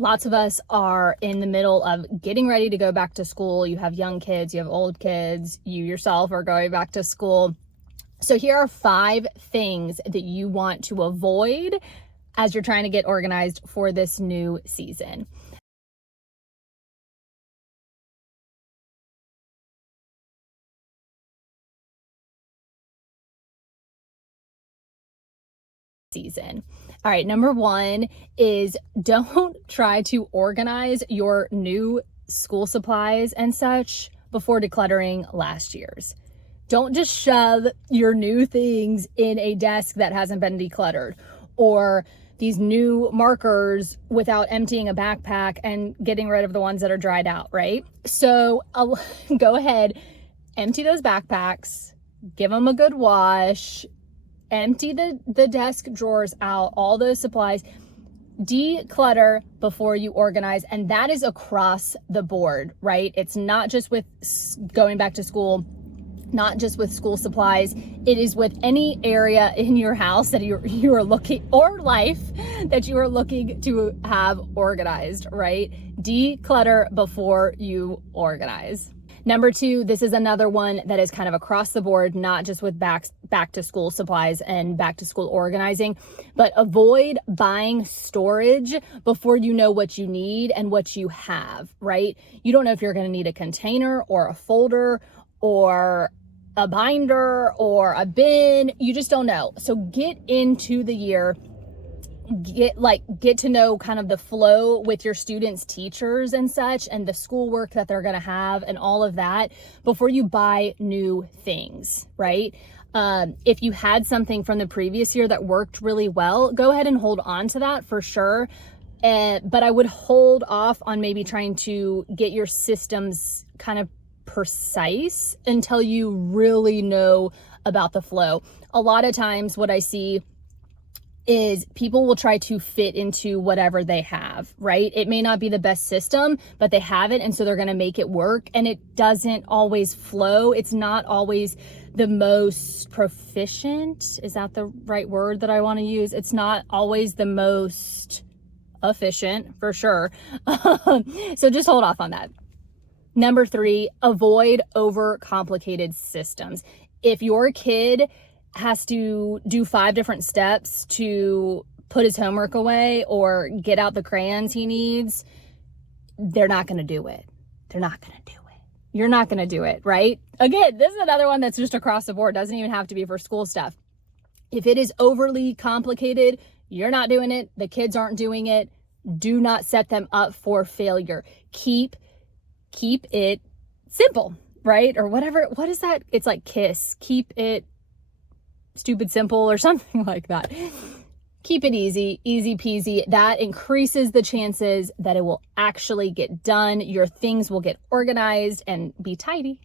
Lots of us are in the middle of getting ready to go back to school. You have young kids, you have old kids, you yourself are going back to school. So here are 5 things that you want to avoid as you're trying to get organized for this new season. All right, number 1 is don't try to organize your new school supplies and such before decluttering last year's. Don't just shove your new things in a desk that hasn't been decluttered, or these new markers without emptying a backpack and getting rid of the ones that are dried out, right? So go ahead, empty those backpacks, give them a good wash, empty the desk drawers out, all those supplies, declutter before you organize. And that is across the board, right? It's not just with going back to school, not just with school supplies. It is with any area in your house that you are looking, or life that you are looking to have organized, right? Declutter before you organize. Number 2, this is another one that is kind of across the board, not just with back to school supplies and back to school organizing, but avoid buying storage before you know what you need and what you have, right? You don't know if you're going to need a container or a folder or a binder or a bin. You just don't know. So get into the year, get to know kind of the flow with your students, teachers and such, and the schoolwork that they're going to have and all of that before you buy new things, right? If you had something from the previous year that worked really well, go ahead and hold on to that for sure. But I would hold off on maybe trying to get your systems kind of precise until you really know about the flow. A lot of times what I see is people will try to fit into whatever they have, right? It may not be the best system, but they have it, and so they're going to make it work, and it doesn't always flow. It's not always the most proficient. Is that the right word that I want to use? It's not always the most efficient, for sure. So just hold off on that. Number 3, avoid overcomplicated systems. If your kid has to do 5 different steps to put his homework away or get out the crayons he needs, they're not going to do it. They're not going to do it. You're not going to do it, right? Again, this is another one that's just across the board. Doesn't even have to be for school stuff. If it is overly complicated, you're not doing it. The kids aren't doing it. Do not set them up for failure. Keep it simple, right? Or whatever. What is that? It's like KISS. Keep it stupid simple or something like that. Keep it easy peasy. That increases the chances that it will actually get done. Your things will get organized and be tidy.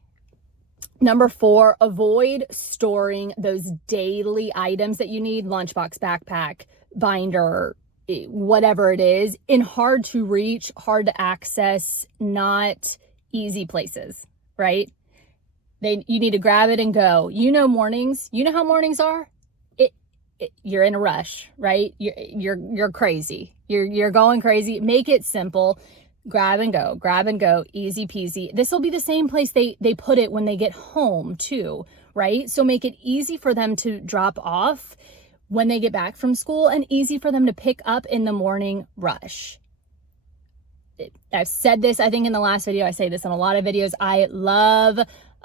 Number 4, avoid storing those daily items that you need, lunchbox, backpack, binder, whatever it is, in hard to reach, hard to access, not easy places, right? You need to grab it and go. Mornings, you know how mornings are? You're in a rush, right? You're crazy. You're going crazy. Make it simple. Grab and go, easy peasy. This will be the same place they put it when they get home too, right? So make it easy for them to drop off when they get back from school and easy for them to pick up in the morning rush. I've said this, I think in the last video, I say this in a lot of videos. I love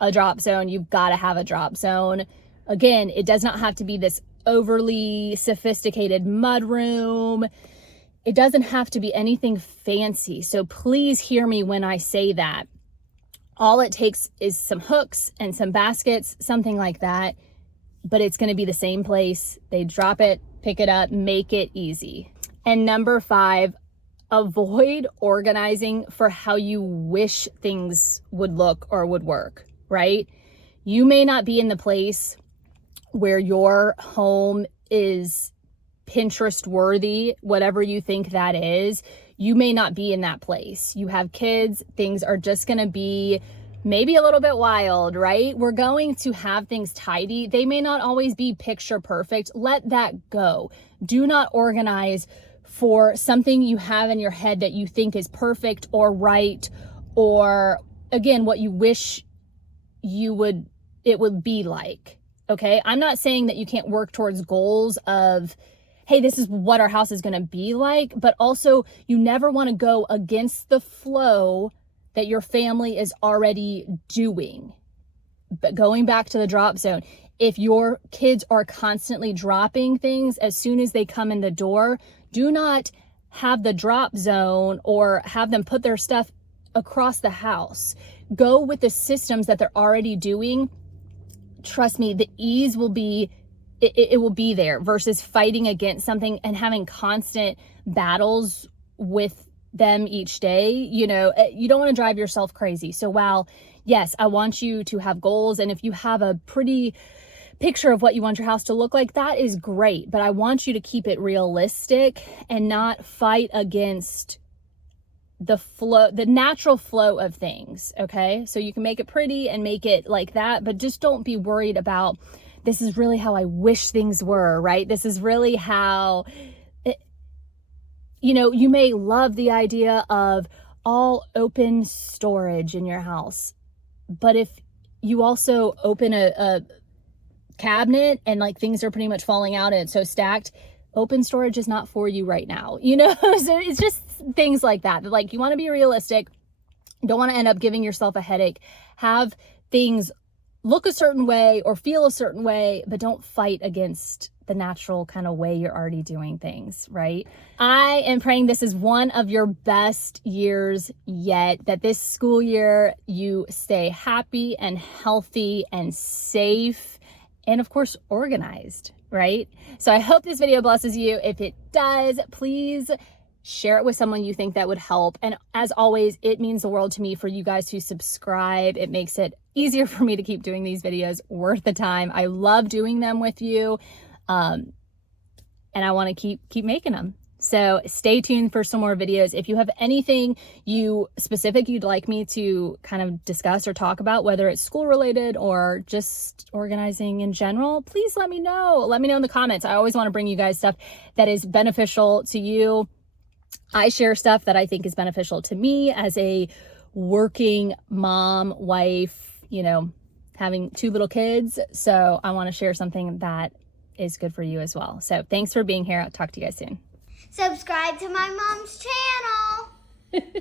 a drop zone. You've got to have a drop zone. Again, it does not have to be this overly sophisticated mudroom. It doesn't have to be anything fancy. So please hear me when I say that. All it takes is some hooks and some baskets, something like that. But it's going to be the same place. They drop it, pick it up, make it easy. And number 5, avoid organizing for how you wish things would look or would work, right? You may not be in the place where your home is Pinterest worthy, whatever you think that is. You may not be in that place. You have kids, things are just going to be maybe a little bit wild, right? We're going to have things tidy. They may not always be picture perfect. Let that go. Do not organize for something you have in your head that you think is perfect or right, or again, what you wish it would be like. Okay. I'm not saying that you can't work towards goals of, hey, this is what our house is going to be like, but also you never want to go against the flow that your family is already doing. But going back to the drop zone, if your kids are constantly dropping things as soon as they come in the door, do not have the drop zone or have them put their stuff across the house. Go with the systems that they're already doing. Trust me, the ease will be, it will be there versus fighting against something and having constant battles with them each day. You know, you don't want to drive yourself crazy. So while, yes, I want you to have goals, and if you have a pretty picture of what you want your house to look like, that is great. But I want you to keep it realistic and not fight against the flow, the natural flow of things. Okay. So you can make it pretty and make it like that, but just don't be worried about, this is really how I wish things were, right? This is really how, you may love the idea of all open storage in your house, but if you also open a cabinet and like things are pretty much falling out and it's so stacked, open storage is not for you right now, So it's just things like that. Like, you want to be realistic. Don't want to end up giving yourself a headache. Have things look a certain way or feel a certain way, but don't fight against the natural kind of way you're already doing things, right? I am praying this is one of your best years yet, that this school year you stay happy and healthy and safe and of course organized, right? So I hope this video blesses you. If it does, please share it with someone you think that would help. And as always, it means the world to me for you guys to subscribe. It makes it easier for me to keep doing these videos worth the time. I love doing them with you. And I want to keep making them. So stay tuned for some more videos. If you have anything specific you'd like me to kind of discuss or talk about, whether it's school related or just organizing in general, please let me know. Let me know in the comments. I always want to bring you guys stuff that is beneficial to you. I share stuff that I think is beneficial to me as a working mom, wife, having 2 little kids. So I want to share something that is good for you as well. So thanks for being here. I'll talk to you guys soon. Subscribe to my mom's channel.